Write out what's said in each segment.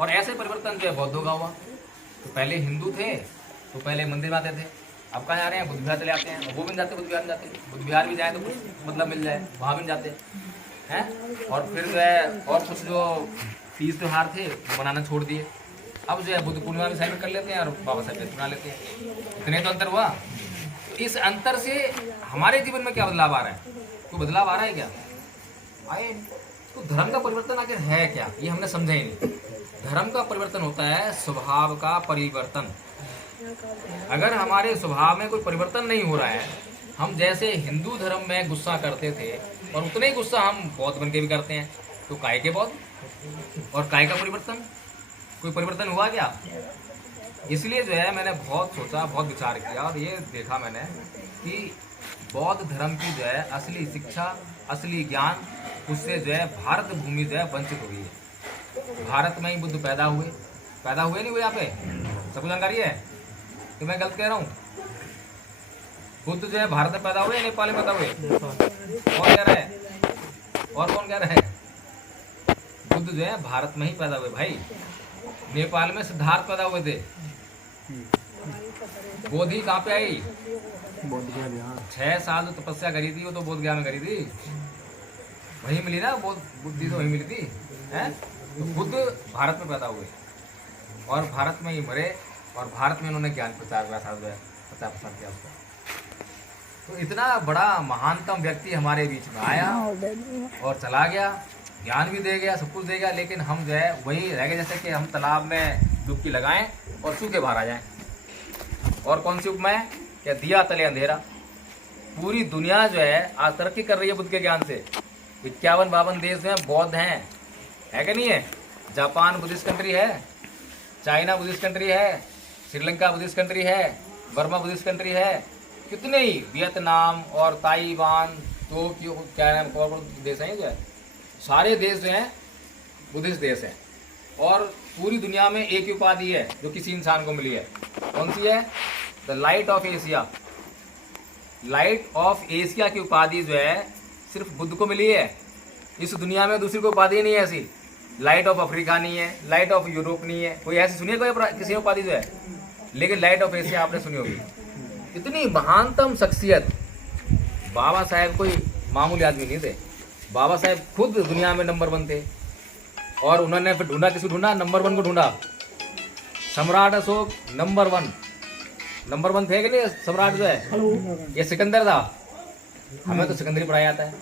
और ऐसे परिवर्तन जो है बौद्धों का हुआ। तो पहले हिंदू थे तो पहले मंदिर में आते थे, अब कहाँ आ रहे हैं, बुद्ध विहार चले आते हैं। वो भी नहीं जाते, बुद्ध विहार नहीं जाते, बुद्ध विहार भी जाए तो कुछ मतलब मिल जाए, वहाँ भी नहीं जाते हैं। और फिर जो है और कुछ जो तीज त्यौहार थे वो मनाना छोड़ दिए। अब जो है बुद्ध पूर्णिमा भी सेलिब्रेट कर लेते हैं और बाबा साहब जयंती मना लेते हैं। इतने तो अंतर हुआ। तो इस अंतर से हमारे जीवन में क्या बदलाव आ रहा है? कोई बदलाव आ रहा है क्या? आए। तो धर्म का परिवर्तन आखिर है क्या, ये हमने समझा ही नहीं। धर्म का परिवर्तन होता है स्वभाव का परिवर्तन। अगर हमारे स्वभाव में कोई परिवर्तन नहीं हो रहा है, हम जैसे हिंदू धर्म में गुस्सा करते थे और उतने ही गुस्सा हम बौद्ध बन के भी करते हैं, तो काय के बौद्ध और काय का परिवर्तन? कोई परिवर्तन हुआ क्या? इसलिए जो है मैंने बहुत सोचा, बहुत विचार किया और ये देखा मैंने कि बौद्ध धर्म की जो है असली शिक्षा, असली ज्ञान, उससे जो है भारत भूमि जो है वंचित हो गई है। भारत में ही बुद्ध पैदा हुए नहीं हुए? यहाँ पे सबको जानकारी है कि मैं गलत कह रहा हूँ? बुद्ध जो है भारत में पैदा हुए या नेपाल में पैदा हुए? कौन कह रहा है? और कौन कह रहा है? बुद्ध जो है भारत में ही पैदा हुए भाई। नेपाल में सिद्धार्थ पैदा हुए थे। बोधि कहाँ पे आई? 6 साल जो तपस्या करी थी वो तो बोध गया में करी थी, वहीं मिली ना बुद्धि, तो वहीं मिली थी हैं। तो बुद्ध भारत में पैदा हुए और भारत में ही मरे और भारत में उन्होंने ज्ञान प्रचार प्रसार किया उसका। तो इतना बड़ा महानतम व्यक्ति हमारे बीच में आया और चला गया, ज्ञान भी दे गया, सब कुछ दे गया, लेकिन हम जो है वही रह गए जैसे कि हम तालाब में डुबकी लगाएं और सूखे बाहर आ जाएं। और कौन सी उपमा है? क्या दिया तले अंधेरा। पूरी दुनिया जो है आज तरक्की कर रही है बुद्ध के ज्ञान से। 51-52 देश में बौद्ध हैं, है कि नहीं है? जापान बुद्धिस्ट कंट्री है, चाइना बुद्धिस्ट कंट्री है, श्रीलंका बुद्धिस्ट कंट्री है, बर्मा बुद्धिस्ट कंट्री है, कितने ही, वियतनाम और ताइवान, तो क्या नाम और देश हैं जो है, सारे देश जो हैं बुद्धिस्ट देश हैं। और पूरी दुनिया में एक ही उपाधि है जो किसी इंसान को मिली है। कौन सी है? The light of Asia. Light of Asia की उपाधि जो है सिर्फ बुद्ध को मिली है। इस दुनिया में दूसरी कोई उपाधि नहीं है ऐसी। लाइट ऑफ अफ्रीका नहीं है, लाइट ऑफ यूरोप नहीं है, कोई ऐसी सुनिए कोई किसी उपाधि जो है, लेकिन लाइट ऑफ एशिया आपने सुनी होगी। इतनी महानतम शख्सियत। बाबा साहेब कोई मामूली आदमी नहीं थे। बाबा साहेब खुद दुनिया में नंबर 1 थे और उन्होंने फिर ढूंढा, किसी ढूंढा? नंबर 1 को ढूंढा। सम्राट अशोक नंबर 1 थे कि नहीं? सम्राट जो है ये सिकंदर था। हमें तो सिकंदरी पढ़ाया जाता है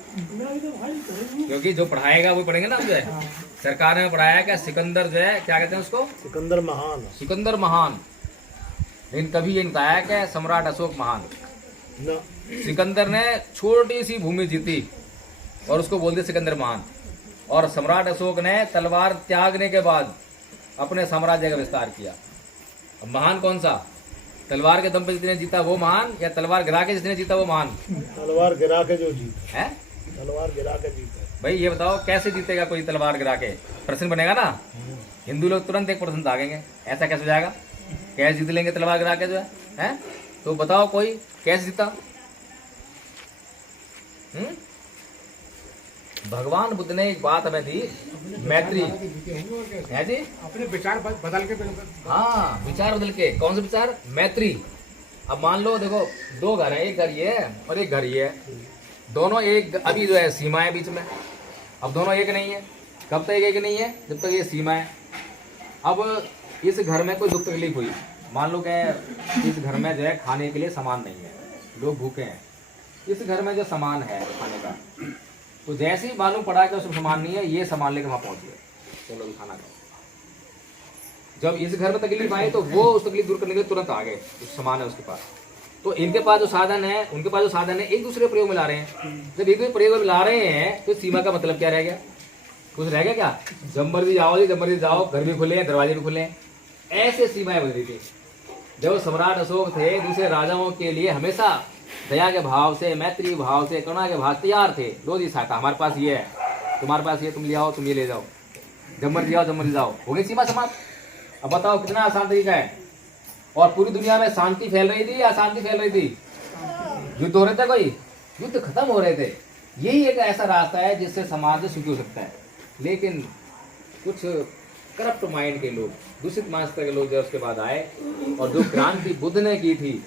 क्योंकि जो पढ़ाएगा वो पढ़ेंगे ना हम जो है। सरकार ने पढ़ाया क्या? सिकंदर जो है, क्या कहते हैं उसको? सिकंदर महान। सिकंदर महान। लेकिन कभी ये नहीं बताया क्या सम्राट अशोक महान। सिकंदर ने छोटी सी भूमि जीती और उसको बोल दिया सिकंदर महान। और सम्राट अशोक ने तलवार त्यागने के बाद अपने साम्राज्य का विस्तार किया। अब महान कौन सा? तलवार के दम पे जिसने जीता वो महान, या तलवार गिरा के जिसने जीता वो महान? तलवार गिरा के जो जीता है, तलवार गिरा के जीता। भाई ये बताओ कैसे जीतेगा कोई तलवार गिरा के? प्रश्न बनेगा ना। हिंदू लोग तुरंत एक प्रश्न दागेंगे, ऐसा कैसे हो जाएगा? कैसे जीत लेंगे तलवार गिरा के जो है? तो बताओ कोई कैसे जीता? भगवान बुद्ध ने एक बात हमें दी, मैत्री है जी, अपने विचार बदल के। हाँ, विचार बदल के। कौन से विचार? मैत्री। अब मान लो देखो 2 घर है, एक घर ये है और एक घर ये है, दोनों एक, अभी जो है सीमा है बीच में। अब दोनों एक नहीं है। कब तक एक नहीं है? जब तक ये सीमा है। अब इस घर में कोई दुख तकलीफ हुई, मान लो क्या इस घर में जो है खाने के लिए सामान नहीं है, लोग भूखे हैं। इस घर में जो सामान है खाने का, तो जैसे ही मालूम पड़ा कि उसमें सामान नहीं है, ये सामान लेकर वहां पहुंच गए, चलो भी खाना खाओ। जब इस घर में तकलीफ आई तो वो उस तकलीफ दूर करने के लिए तुरंत आ गए, उस सामान है उसके पास। तो इनके पास जो साधन है, उनके पास जो साधन है, एक दूसरे प्रयोग में ला रहे हैं। जब एक दूसरे प्रयोग में ला रहे हैं तो सीमा का मतलब क्या रह गया? कुछ रह गया क्या? जब मर्जी आओ जी, जब मर्जी जाओ, घर भी खुले हैं, दरवाजे भी खुले हैं, ऐसे सीमाएं बदली थी। जब सम्राट अशोक थे, दूसरे राजाओं के लिए हमेशा दया के भाव से, मैत्री भाव से, करुणा के भाव तैयार थे। लो जी साटा, हमारे पास ये है, तुम्हारे पास ये, तुम ले आओ, तुम ये ले जाओ, जब मर्जी आओ, जब मर्जी जाओ, हो गई सीमा समाप्त। अब बताओ कितना आसान तरीका है। और पूरी दुनिया में शांति फैल रही थी या अशांति फैल रही थी? युद्ध हो रहे थे, कोई युद्ध खत्म हो रहे थे। यही एक ऐसा रास्ता है जिससे समाज सुखी हो सकता है। लेकिन कुछ करप्ट माइंड के लोग, दूषित मानसिकता के लोग जो उसके बाद आए और जो क्रांति बुद्ध ने की थी,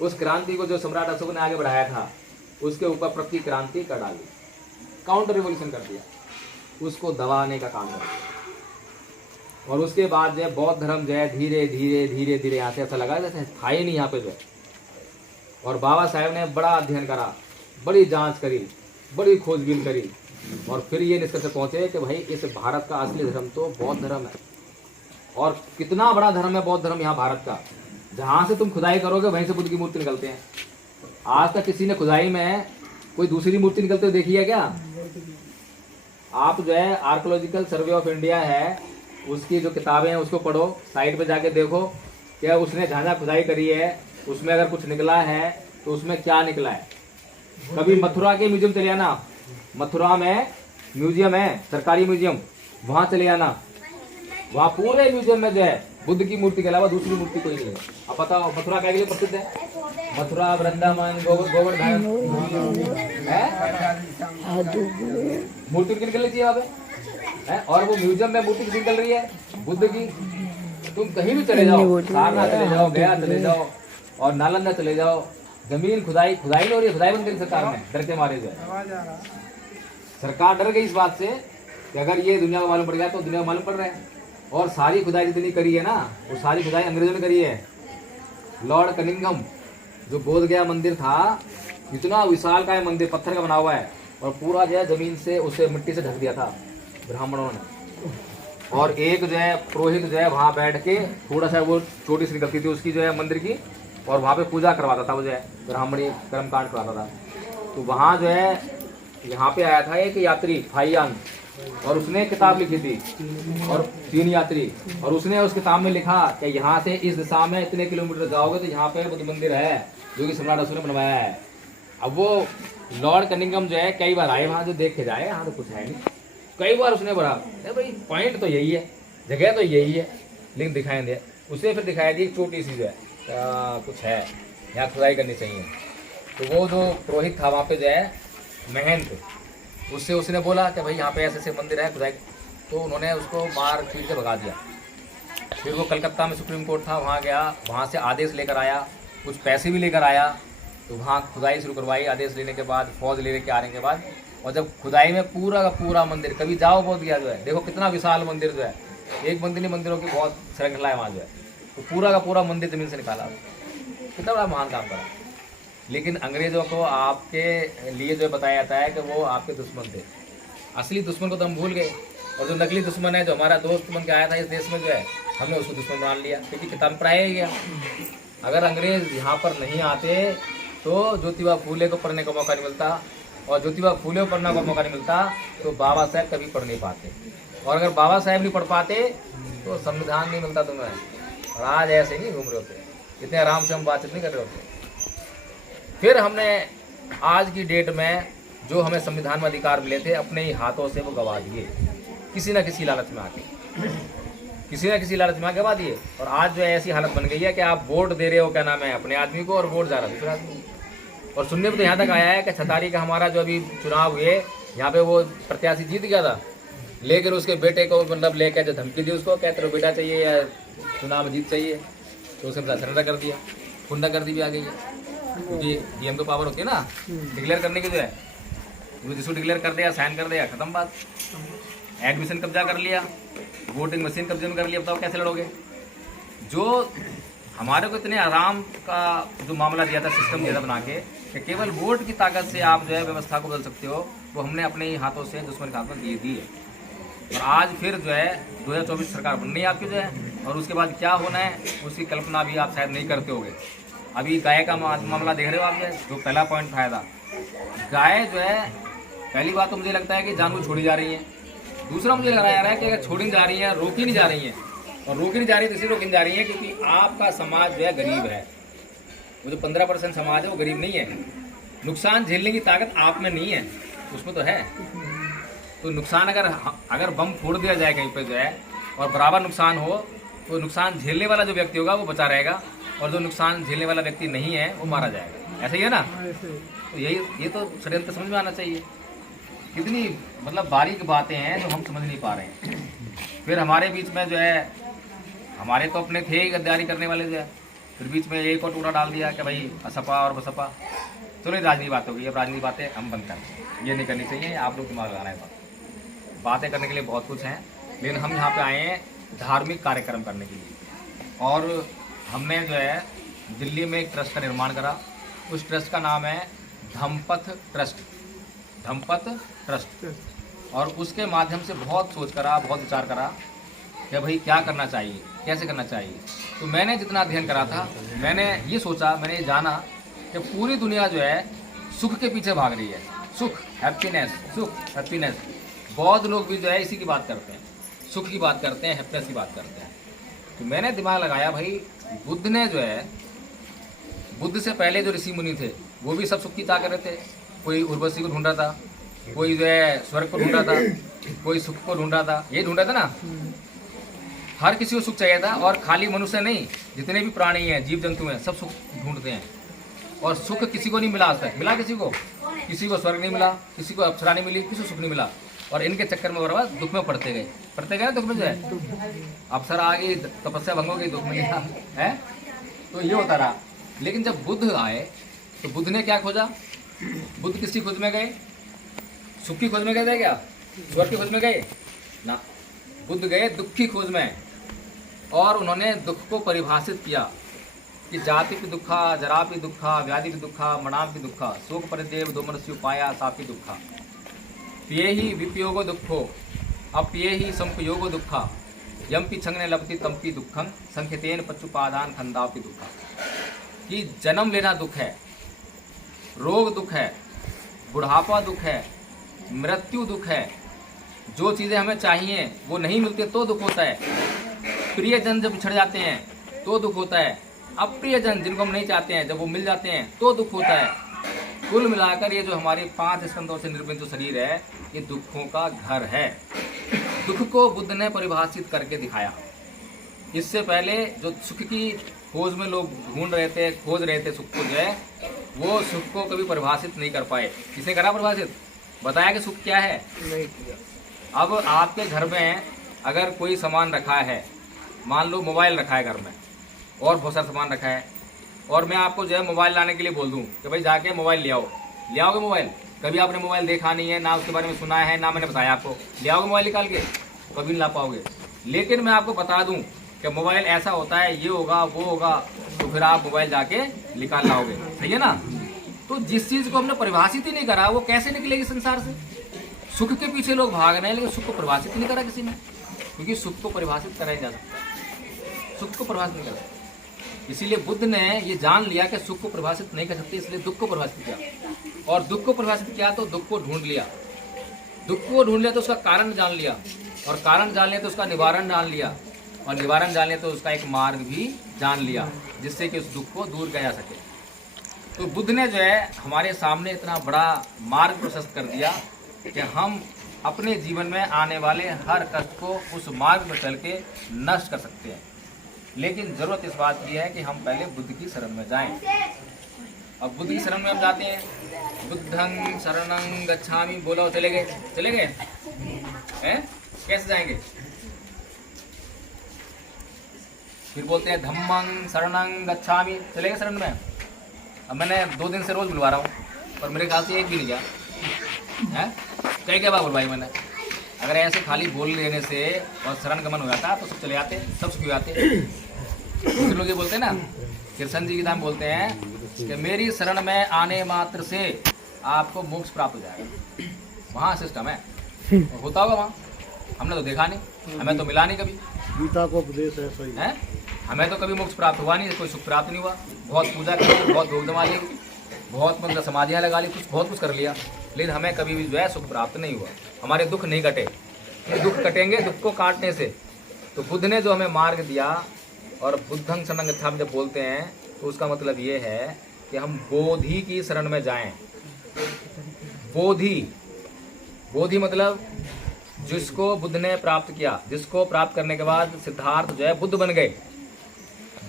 उस क्रांति को जो सम्राट अशोक ने आगे बढ़ाया था, उसके ऊपर प्रति क्रांति कर डाली, काउंटर रिवॉल्यूशन कर दिया, उसको दबाने का काम कर। और उसके बाद जो है बौद्ध धर्म जो है धीरे धीरे धीरे धीरे यहाँ से ऐसा लगा जैसे था ही नहीं यहाँ पे जो है। और बाबा साहेब ने बड़ा अध्ययन करा, बड़ी जांच करी, बड़ी खोजबीन करी और फिर ये निष्कर्ष पहुंचे कि भाई इस भारत का असली धर्म तो बौद्ध धर्म है। और कितना बड़ा धर्म है बौद्ध धर्म यहाँ भारत का, जहाँ से तुम खुदाई करोगे वहीं से बुद्ध की मूर्ति निकलते हैं। आज तक किसी ने खुदाई में कोई दूसरी मूर्ति निकलते हुए देखी है क्या? आप जो है आर्कोलॉजिकल सर्वे ऑफ इंडिया है, उसकी जो किताबें हैं उसको पढ़ो, साइट पे जाके देखो क्या उसने जहाँ जहाँ खुदाई करी है उसमें अगर कुछ निकला है तो उसमें क्या निकला है। कभी मथुरा के म्यूजियम चले आना, मथुरा में म्यूजियम है, सरकारी म्यूजियम, वहां चले आना, वहां पूरे म्यूजियम में जो है बुद्ध की मूर्ति के अलावा दूसरी मूर्ति कोई नहीं है। अब बताओ मथुरा क्या के लिए प्रसिद्ध है? मथुरा, वृंदावन, गोवर्धन है, मूर्ति की निकलनी चाहिए वहाँ पे है। और वो म्यूजियम में मूर्ति किसी निकल रही है? बुद्ध की। तुम कहीं भी चले जाओ, सारनाथ चले जाओ, गया चले जाओ और नालंदा चले जाओ, जमीन खुदाई नहीं हो रही है, खुदाई बंद करी सरकार ने, डर के मारे जाए। सरकार डर गई इस बात से कि अगर ये दुनिया को मालूम पड़ गया तो दुनिया को मालूम पड़ रहा है। और सारी खुदाई जितनी करी है ना, वो सारी खुदाई अंग्रेजों ने करी है। लॉर्ड कनिंघम जो बोध गया मंदिर था, इतना विशाल का मंदिर, पत्थर का बना हुआ है और पूरा जो है जमीन से उसे मिट्टी से ढक दिया था ब्राह्मणों ने। और एक जो है पुरोहित जो है वहाँ बैठ के थोड़ा सा वो छोटी सी निकलती थी उसकी जो है मंदिर की, और वहाँ पे पूजा करवाता था, वो जो है ब्राह्मणी कर्मकांड करवाता था। तो वहाँ जो है यहाँ पे आया था एक यात्री फाइयान, और उसने किताब लिखी थी, और 3 यात्री, और उसने उस किताब में लिखा कि यहाँ से इस दिशा में इतने किलोमीटर जाओगे तो यहाँ पे बुद्ध मंदिर है जो कि सम्राट अशोक ने बनवाया है। अब वो लॉर्ड कनिंघम जो है कई बार आए वहाँ, जो देख के जाए, यहाँ तो कुछ है नहीं। कई बार उसने बोला भाई पॉइंट तो यही है, जगह तो यही है, लेकिन दिखाई दिया। उसने फिर दिखाई दी छोटी सी जो है कुछ है, यहाँ खुदाई करनी चाहिए। तो वो जो पुरोहित था वहाँ पे जो है महंत, उससे उसने बोला कि भाई यहाँ पे ऐसे ऐसे मंदिर है खुदाई, तो उन्होंने उसको मार पीट के भगा दिया। फिर वो कलकत्ता में सुप्रीम कोर्ट था, वहाँ गया, वहाँ से आदेश लेकर आया, कुछ पैसे भी लेकर आया, तो वहाँ खुदाई शुरू करवाई। आदेश लेने के बाद, फौज लेने के आने के बाद, और जब खुदाई में पूरा का पूरा मंदिर, कभी जाओ बोध गया जो है, देखो कितना विशाल मंदिर जो है, एक मंदिर नहीं, मंदिरों की बहुत श्रृंखला है वहाँ जो है, तो पूरा का पूरा मंदिर जमीन से निकाला, कितना बड़ा महान काम करा। लेकिन अंग्रेजों को आपके लिए जो बताया जाता है कि वो आपके दुश्मन थे, असली दुश्मन को तो हम भूल गए, और जो नकली दुश्मन है, जो हमारा दोस्त बन के आया था इस देश में जो है, हमने उसको दुश्मन मान लिया, क्योंकि किताब पर आया ही गया। अगर अंग्रेज यहाँ पर नहीं आते तो ज्योतिबा फूले को पढ़ने का मौका नहीं मिलता, और ज्योतिबा फूले को पढ़ने का मौका नहीं मिलता तो बाबा साहेब कभी पढ़ नहीं पाते, और अगर बाबा साहेब नहीं पढ़ पाते तो संविधान नहीं मिलता तुम्हें। और आज ऐसे नहीं घूम रहे होते, इतने आराम से हम बातचीत नहीं कर रहे होते। फिर हमने आज की डेट में जो हमें संविधान में अधिकार मिले थे, अपने ही हाथों से वो गवा दिए, किसी न किसी लालच में आके, किसी न किसी लालच में आके गवा दिए। और आज जो है ऐसी हालत बन गई है कि आप वोट दे रहे हो, क्या नाम है, अपने आदमी को, और वोट जा रहा है दूसरे आदमी को। और सुनने में तो यहाँ तक आया है कि छतारी का हमारा जो अभी चुनाव हुए, यहाँ पे वो प्रत्याशी जीत गया था, लेकिन उसके बेटे को मतलब लेकर जो धमकी दी उसको, क्या तेरा बेटा चाहिए या चुनाव जीत चाहिए, तो उसने सरेंडर कर दिया। गुंडागर्दी भी आ गई है, क्योंकि डीएम को पावर होती है ना डिक्लेयर करने की, जो है जिसको डिक्लेयर कर दिया, साइन कर दिया, खत्म बात। एडमिशन कब्जा कर लिया, वोटिंग मशीन कब्जे में कर लिया, बताओ कैसे लड़ोगे। जो हमारे को इतने आराम का जो मामला दिया था, सिस्टम दिया था बना के, कि केवल वोट की ताकत से आप जो है व्यवस्था को बदल सकते हो, वो हमने अपने ही हाथों से दुश्मन के हाथ में दिए दी है। और आज फिर जो है 2024 सरकार बननी है आपकी जो है, और उसके बाद क्या होना है उसकी कल्पना भी आप शायद नहीं करते होंगे। अभी गाय का मामला देख रहे हो आप, जो पहला पॉइंट था, गाय जो है, पहली बात तो मुझे लगता है कि जानवर छोड़ी जा रही है। दूसरा मुझे लगा जा रहा है कि अगर छोड़ी नहीं जा रही है, रोकी नहीं जा रही है, और रोकी नहीं जा रही है तो इसलिए रोकी नहीं जा रही है क्योंकि आपका समाज जो है गरीब है। वो जो 15% समाज है वो गरीब नहीं है, नुकसान झेलने की ताकत आप में नहीं है, उसमें तो है। तो नुकसान अगर बम फोड़ दिया जाए कहीं पे जो है, और बराबर नुकसान हो, तो नुकसान झेलने वाला जो व्यक्ति होगा वो बचा रहेगा, और जो नुकसान झेलने वाला व्यक्ति नहीं है वो मारा जाएगा। ऐसा ही है ना। तो ये तो षड्यंत्र समझ में आना चाहिए। कितनी मतलब बारीक बातें हैं जो हम समझ नहीं पा रहे हैं। फिर हमारे बीच में जो है, हमारे तो अपने थे ही गद्दारी करने वाले जो है, फिर बीच में एक और टूरा डाल दिया कि भाई असपा और बसपा। चलो ये राजनीति बात हो गई, अब राजनीति बातें हम बंद कर दें, ये नहीं करनी चाहिए, आप लोग दिमाग लगाना है। बातें करने के लिए बहुत कुछ हैं, लेकिन हम यहाँ पे आए हैं धार्मिक कार्यक्रम करने के लिए। और हमने जो है दिल्ली में एक ट्रस्ट का निर्माण करा। उस ट्रस्ट का नाम है धम्मपथ ट्रस्ट, धम्मपथ ट्रस्ट। और उसके माध्यम से बहुत सोच करा, बहुत विचार करा कि भाई क्या करना चाहिए, कैसे करना चाहिए। तो मैंने जितना अध्ययन करा था, मैंने ये सोचा, मैंने ये जाना कि पूरी दुनिया जो है सुख के पीछे भाग रही है, सुख, हैप्पीनेस, सुख, हैप्पीनेस। बौद्ध लोग भी जो है इसी की बात करते हैं, सुख की बात करते हैं, हैप्पीनेस की बात करते हैं। तो मैंने दिमाग लगाया भाई, बुद्ध ने जो है, बुद्ध से पहले जो ऋषि मुनि थे वो भी सब सुख की चाह कर रहे थे। कोई उर्वशी को ढूंढ रहा था, कोई जो है स्वर्ग को ढूंढ रहा था, कोई सुख को ढूंढ रहा था, ये ढूंढ रहा था ना। हर किसी को सुख चाहिए था, और खाली मनुष्य नहीं, जितने भी प्राणी हैं, जीव जंतु हैं, सब सुख ढूंढते हैं। और सुख किसी को नहीं मिला आज तक, मिला किसी को स्वर्ग नहीं मिला, किसी को अप्सरा नहीं मिली, किसी को सुख नहीं मिला। और इनके चक्कर में बर्बाद दुख में पड़ते गए दुख में जो है। अप्सरा आ गई, तपस्या भंग हो गई, दुख मिला है, तो ये होता रहा। लेकिन जब बुद्ध आए तो बुद्ध ने क्या खोजा? बुद्ध किसकी खोज में गए? सुख की खोज में गए थे क्या? स्वर्ग की खोज में गए ना, बुद्ध गए दुख की खोज में। और उन्होंने दुख को परिभाषित किया कि जाति भी दुखा, जरा भी दुखा, व्याधि भी दुखा, मणाप भी दुखा, शोक परिदेव दो मनुष्य उपाया सापी दुखा, पिये ही विपयोगो दुखो, अपिये ही संपयोगो दुखा, यम्पि छंगने लपति तम्पि दुखम, संख्यतेन पच्चुपादान खंदापि दुखा। कि जन्म लेना दुख है, रोग दुख है, बुढ़ापा दुख है, मृत्यु दुख है, जो चीज़ें हमें चाहिए वो नहीं मिलती तो दुख होता है, प्रियजन जब बिछड़ जाते हैं तो दुख होता है, अप्रियजन जिनको हम नहीं चाहते हैं जब वो मिल जाते हैं तो दुख होता है। कुल मिलाकर ये जो हमारे 5 स्कंदों से निर्मित जो शरीर है, ये दुखों का घर है। दुख को बुद्ध ने परिभाषित करके दिखाया। इससे पहले जो सुख की खोज में लोग ढूंढ रहे थे, खोज रहे थे सुख को, जो है वो सुख को कभी परिभाषित नहीं कर पाए। किसने करा परिभाषित? बताया कि सुख क्या है? नहीं किया। अब आपके घर में अगर कोई सामान रखा है, मान लो मोबाइल रखा है घर में, और बहुत सारा सामान रखा है, और मैं आपको जो है मोबाइल लाने के लिए बोल दूं कि भाई जाके मोबाइल ले आओ, ले आओगे मोबाइल? कभी आपने मोबाइल देखा नहीं है, ना उसके बारे में सुना है, ना मैंने बताया आपको, ले आओगे मोबाइल निकाल के? कभी नहीं ला पाओगे। लेकिन मैं आपको बता दूं कि मोबाइल ऐसा होता है, ये होगा वो होगा, तो फिर आप मोबाइल जाके निकाल लाओगे, सही है ना? तो जिस चीज़ को हमने परिभाषित ही नहीं करा वो कैसे निकलेगी संसार से? सुख के पीछे लोग भाग रहे हैं, लेकिन सुख को परिभाषित नहीं करा किसी ने, क्योंकि सुख को परिभाषित करा ही जा सकता, सुख को परिभाषित नहीं करा। इसीलिए बुद्ध ने ये जान लिया कि सुख को परिभाषित नहीं कर सकते, इसलिए दुख को परिभाषित किया। और दुख को परिभाषित किया तो दुख को ढूंढ लिया, दुख को ढूंढ लिया तो उसका कारण जान लिया, और कारण जान लिया तो उसका निवारण जान लिया, और निवारण जान लिया तो उसका एक मार्ग भी जान लिया, जिससे कि उस दुख को दूर किया जा सके। तो बुद्ध ने जो है हमारे सामने इतना बड़ा मार्ग प्रशस्त कर दिया कि हम अपने जीवन में आने वाले हर कष्ट को उस मार्ग पर चल के नष्ट कर सकते हैं। लेकिन जरूरत इस बात की है कि हम पहले बुद्ध की शरण में जाएं। अब बुद्ध की शरण में हम जाते हैं, बुद्धं शरणं गच्छामि, बोलो चले गए हैं? कैसे जाएंगे? फिर बोलते हैं धम्मं शरणं गच्छामि, चले गए शरण में। अब मैंने 2 दिन से रोज बुलवा रहा हूँ, पर मेरे ख्याल से एक भी नहीं गया है। क्या बात बुलवाई मैंने? अगर ऐसे खाली बोल लेने से और शरण गमन हो जाता तो सब चले आते, सब सुखी आते। दूसरे लोग ये बोलते हैं ना, कृष्ण जी की नाम बोलते हैं कि मेरी शरण में आने मात्र से आपको मोक्ष प्राप्त हो जाएगा। वहाँ सिस्टम है, और होता होगा वहाँ, हमने तो देखा नहीं, हमें तो मिला नहीं कभी। गीता को उपदेश है सही है, हमें तो कभी मोक्ष प्राप्त हुआ नहीं, कोई सुख प्राप्त नहीं हुआ। बहुत पूजा की, बहुत धूम जमा ली, बहुत मतलब समाधियाँ लगा ली, बहुत कुछ कर लिया, लेकिन हमें कभी भी जो है सुख प्राप्त नहीं हुआ। हमारे दुख नहीं कटे, दुख कटेंगे दुख को काटने से। तो बुद्ध ने जो हमें मार्ग दिया, और बुद्धं शरणं गच्छामि जब बोलते हैं तो उसका मतलब ये है कि हम बोधि की शरण में जाएं। बोधि मतलब जिसको बुद्ध ने प्राप्त किया, जिसको प्राप्त करने के बाद सिद्धार्थ जो है बुद्ध बन गए।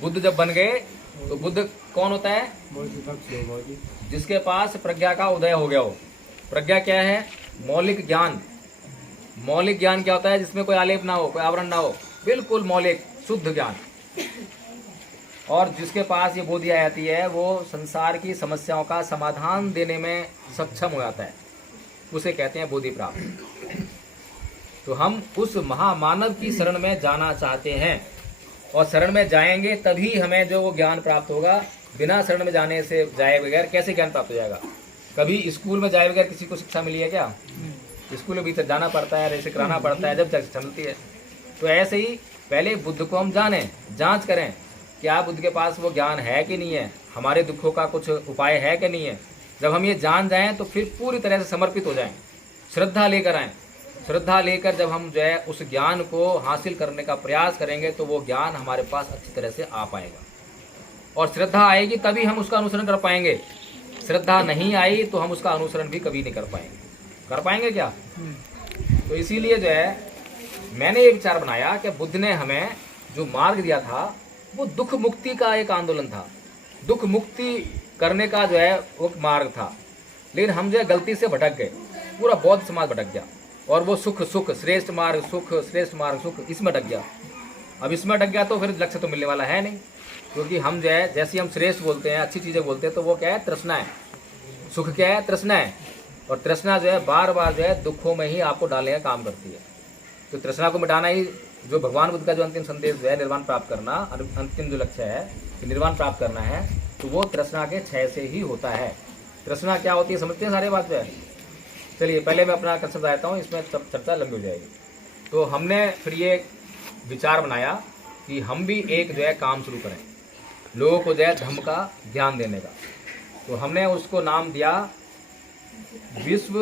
बुद्ध जब बन गए तो बुद्ध कौन होता है? जिसके पास प्रज्ञा का उदय हो गया हो। प्रज्ञा क्या है? मौलिक ज्ञान, मौलिक ज्ञान क्या होता है? जिसमें कोई आलेप ना हो, कोई आवरण ना हो, बिल्कुल मौलिक शुद्ध ज्ञान। और जिसके पास ये बुद्धि आ जाती है वो संसार की समस्याओं का समाधान देने में सक्षम हो जाता है, उसे कहते हैं बुद्धि प्राप्त। तो हम उस महामानव की शरण में जाना चाहते हैं, और शरण में जाएंगे तभी हमें जो वो ज्ञान प्राप्त होगा। बिना शरण में जाने से जाए बगैर कैसे ज्ञान प्राप्त हो जाएगा? कभी स्कूल में जाए बगैर किसी को शिक्षा मिली है क्या? स्कूल में भीतर जाना पड़ता है, रेसे कराना पड़ता है, जब तक चलती है। तो ऐसे ही पहले बुद्ध को हम जानें, जांच करें क्या बुद्ध के पास वो ज्ञान है कि नहीं है, हमारे दुखों का कुछ उपाय है कि नहीं है। जब हम ये जान जाएं तो फिर पूरी तरह से समर्पित हो जाएं, श्रद्धा लेकर आएँ। श्रद्धा लेकर जब हम जो है उस ज्ञान को हासिल करने का प्रयास करेंगे तो वो ज्ञान हमारे पास अच्छी तरह से आ पाएगा। और श्रद्धा आएगी तभी हम उसका अनुसरण कर पाएंगे। श्रद्धा नहीं आई तो हम उसका अनुसरण भी कभी नहीं कर पाएंगे। कर पाएंगे क्या? तो इसीलिए जो है मैंने ये विचार बनाया कि बुद्ध ने हमें जो मार्ग दिया था वो दुख मुक्ति का एक आंदोलन था, दुख मुक्ति करने का जो है वो मार्ग था। लेकिन हम जो है गलती से भटक गए, पूरा बौद्ध समाज भटक गया, और वो सुख सुख श्रेष्ठ मार्ग, सुख श्रेष्ठ मार्ग, सुख इसमें अटक गया। अब इसमें अटक गया तो फिर लक्ष्य तो मिलने वाला है नहीं, क्योंकि हम जो है जैसे हम श्रेष्ठ बोलते हैं, अच्छी चीज़ें बोलते हैं, तो वो क्या है? तृष्णा है। सुख क्या है? तृष्णा है। और तृष्णा जो है बार बार जो है दुखों में ही आपको डालने का काम करती है। तो तृष्णा को मिटाना ही जो भगवान बुद्ध का जो अंतिम संदेश जो है, निर्वाण प्राप्त करना, अंतिम जो लक्ष्य है कि निर्वाण प्राप्त करना है, तो वो तृष्णा के क्षय से ही होता है। तृष्णा क्या होती है समझते हैं सारे बात जो है। चलिए पहले मैं अपना कंसेप्ट बताता हूँ, इसमें चर्चा लंबी हो जाएगी। तो हमने फिर ये विचार बनाया कि हम भी एक जो है काम शुरू करें, लोगों को जो है धम्म का ज्ञान देने का। तो हमने उसको नाम दिया विश्व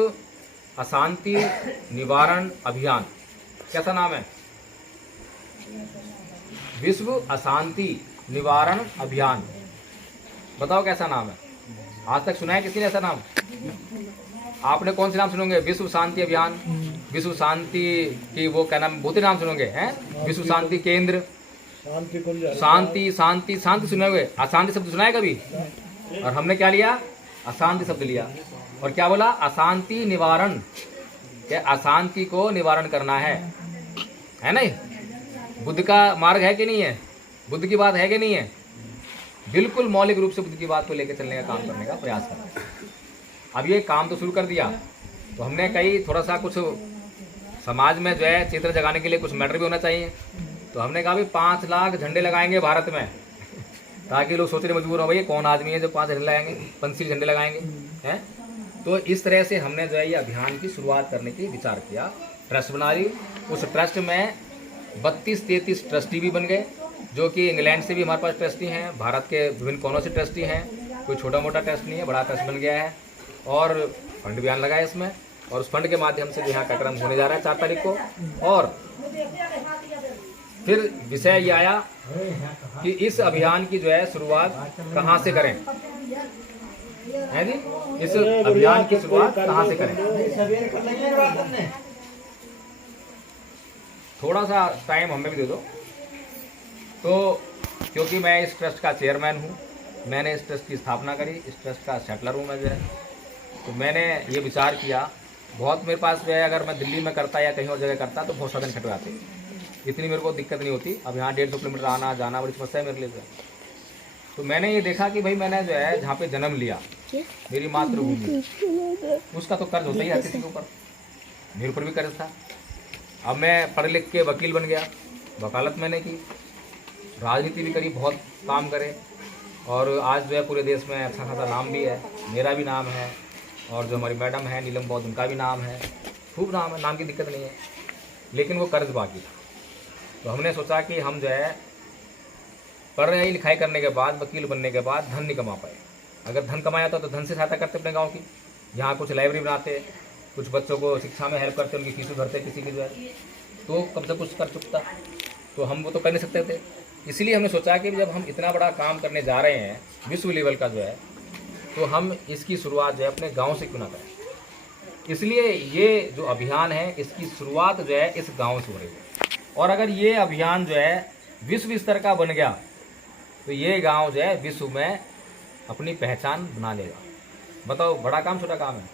अशांति निवारण अभियान। कैसा नाम है? विश्व अशांति निवारण अभियान। बताओ कैसा नाम है? आज तक सुना है किसी ने ऐसा नाम? आपने कौन से नाम सुनोगे? विश्व शांति अभियान, विश्व शांति की वो क्या नाम, बहुत ही नाम सुनोगे हैं। विश्व शांति केंद्र, शांति शांति शांति सुनोगे। अशांति शब्द सुना है कभी? और हमने क्या लिया? अशांति शब्द लिया। और क्या बोला? अशांति निवारण, क्या अशांति को निवारण करना है नहीं? बुद्ध का मार्ग है कि नहीं है? बुद्ध की बात है कि नहीं है? बिल्कुल मौलिक रूप से बुद्ध की बात को लेकर चलने का काम करने का प्रयास करना। अब ये काम तो शुरू कर दिया, तो हमने कहीं थोड़ा सा कुछ समाज में जो है चेतना जगाने के लिए कुछ मैटर भी होना चाहिए। तो हमने कहा भी 5 लाख झंडे लगाएंगे भारत में, ताकि लोग सोचने मजबूर हो भाई कौन आदमी है जो 5 झंडे लगाएंगे, पंछी झंडे लगाएंगे हैं। तो इस तरह से हमने जो है ये अभियान की शुरुआत करने की विचार किया। ट्रस्ट बना ली। उस ट्रस्ट में 32-33 ट्रस्टी भी बन गए, जो कि इंग्लैंड से भी हमारे पास ट्रस्टी हैं, भारत के विभिन्न कोनों से ट्रस्टी हैं। कोई छोटा मोटा ट्रस्ट नहीं है, बड़ा ट्रस्ट बन गया है। और फंड भी आने लगा है इसमें, और उस फंड के माध्यम से यहाँ कार्यक्रम होने जा रहा है 4 तारीख को। और फिर विषय ये आया कि इस अभियान की जो है शुरुआत कहाँ से करें, है जी? इस अभियान की शुरुआत कहाँ से करें? थोड़ा सा टाइम हमें भी दे दो। तो क्योंकि मैं इस ट्रस्ट का चेयरमैन हूँ, मैंने इस ट्रस्ट की स्थापना करी, इस ट्रस्ट का सेटलर हूँ मैं जो है। तो मैंने ये विचार किया, बहुत मेरे पास जो है अगर मैं दिल्ली में करता या कहीं और जगह करता तो बहुत साधन खट जाते, इतनी मेरे को दिक्कत नहीं होती। अब यहाँ 150 किलोमीटर आना जाना बड़ी समस्या है मेरे लिए। तो मैंने ये देखा कि भाई मैंने जो है जहाँ पे जन्म लिया, मेरी मातृभूमि, उसका तो कर्ज होता ही है किसी के ऊपर, मेरे ऊपर भी कर्ज था। अब मैं पढ़ लिख के वकील बन गया, वकालत मैंने की, राजनीति भी करी, बहुत काम करे, और आज जो है पूरे देश में अच्छा खासा नाम भी है, मेरा भी नाम है, और जो हमारी मैडम है नीलम बौद्ध, उनका भी नाम है, खूब नाम है, नाम की दिक्कत नहीं है। लेकिन वो कर्ज बाकी था। तो हमने सोचा कि हम जो है पढ़ रहे हैं, लिखाई करने के बाद, वकील बनने के बाद धन नहीं कमा पाए। अगर धन कमाया था तो धन से सहायता करते अपने गांव की, यहाँ कुछ लाइब्रेरी बनाते, कुछ बच्चों को शिक्षा में हेल्प करते, उनकी फीस भरते किसी की जो है, तो कब से कुछ कर चुकता। तो हम वो तो कर नहीं सकते थे। इसलिए हमने सोचा कि जब हम इतना बड़ा काम करने जा रहे हैं विश्व लेवल का जो है, तो हम इसकी शुरुआत जो है अपने गाँव से क्यों ना करें। इसलिए ये जो अभियान है इसकी शुरुआत जो है इस गाँव से हो रही है। और अगर ये अभियान जो है विश्व स्तर का बन गया तो ये गांव जो है विश्व में अपनी पहचान बना लेगा। बताओ बड़ा काम छोटा काम है?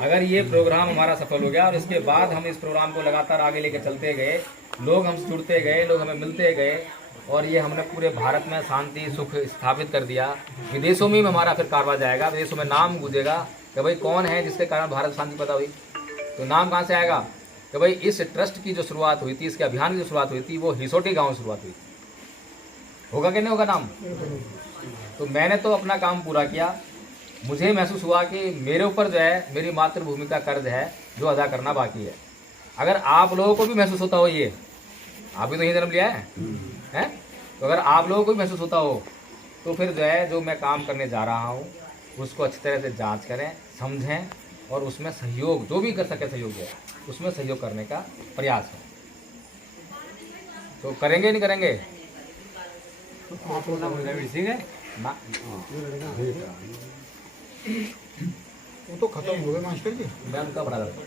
अगर ये प्रोग्राम हमारा सफल हो गया और इसके बाद हम इस प्रोग्राम को लगातार आगे लेके चलते गए, लोग हमसे जुड़ते गए, लोग हमें मिलते गए और ये हमने पूरे भारत में शांति सुख स्थापित कर दिया। विदेशों में भी हमारा फिर कारवा जाएगा, विदेशों में नाम गूंजेगा कि भाई कौन है जिसके कारण भारत में शांति पैदा हुई। तो नाम कहाँ से आएगा कि भाई इस ट्रस्ट की जो शुरुआत हुई थी, इसके अभियान की जो शुरुआत हुई थी, वो हिसोटी गाँव से शुरुआत हुई थी। होगा कि नहीं होगा नाम? तो मैंने तो अपना काम पूरा किया। मुझे महसूस हुआ कि मेरे ऊपर जो है मेरी मातृभूमि का कर्ज है जो अदा करना बाकी है। अगर आप लोगों को भी महसूस होता हो, ये आप भी तो यही जन्म लिया है हैं? तो अगर आप लोगों को भी महसूस होता हो तो फिर जो है जो मैं काम करने जा रहा हूँ उसको अच्छी तरह से जांच करें, समझें और उसमें सहयोग जो भी कर सके सहयोग है उसमें सहयोग करने का प्रयास है। तो करेंगे नहीं करेंगे ना? वो तो खत्म हो गए मास्टर जी। मैं उनका बड़ा लड़का।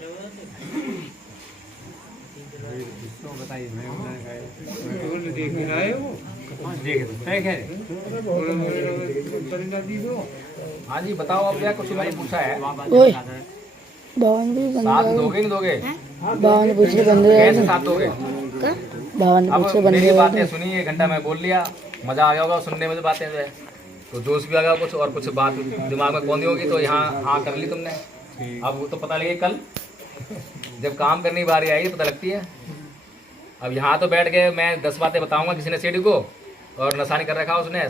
हाँ जी बताओ, अब क्या कुछ मैंने पूछा है? ओए भवन भी बंद साथ दोगे नहीं दोगे? भवन पूछ के बंद कैसे साथ दोगे? भवन पूछ के अब बंद मेरी बातें सुनी, 1 घंटा मैं बोल लिया, मजा आ गया होगा सुनने में जो बातें जो है, तो जोश भी आ गया कुछ और कुछ बात दिमाग में कौन दी होगी तो यहाँ हाँ कर ली तुमने। अब वो तो पता लगे कल जब काम करने की बारी आएगी पता लगती है। अब यहाँ तो बैठ के मैं 10 बातें बताऊंगा किसी ने सीढ़ी को और नशा नहीं कर रखा उसने।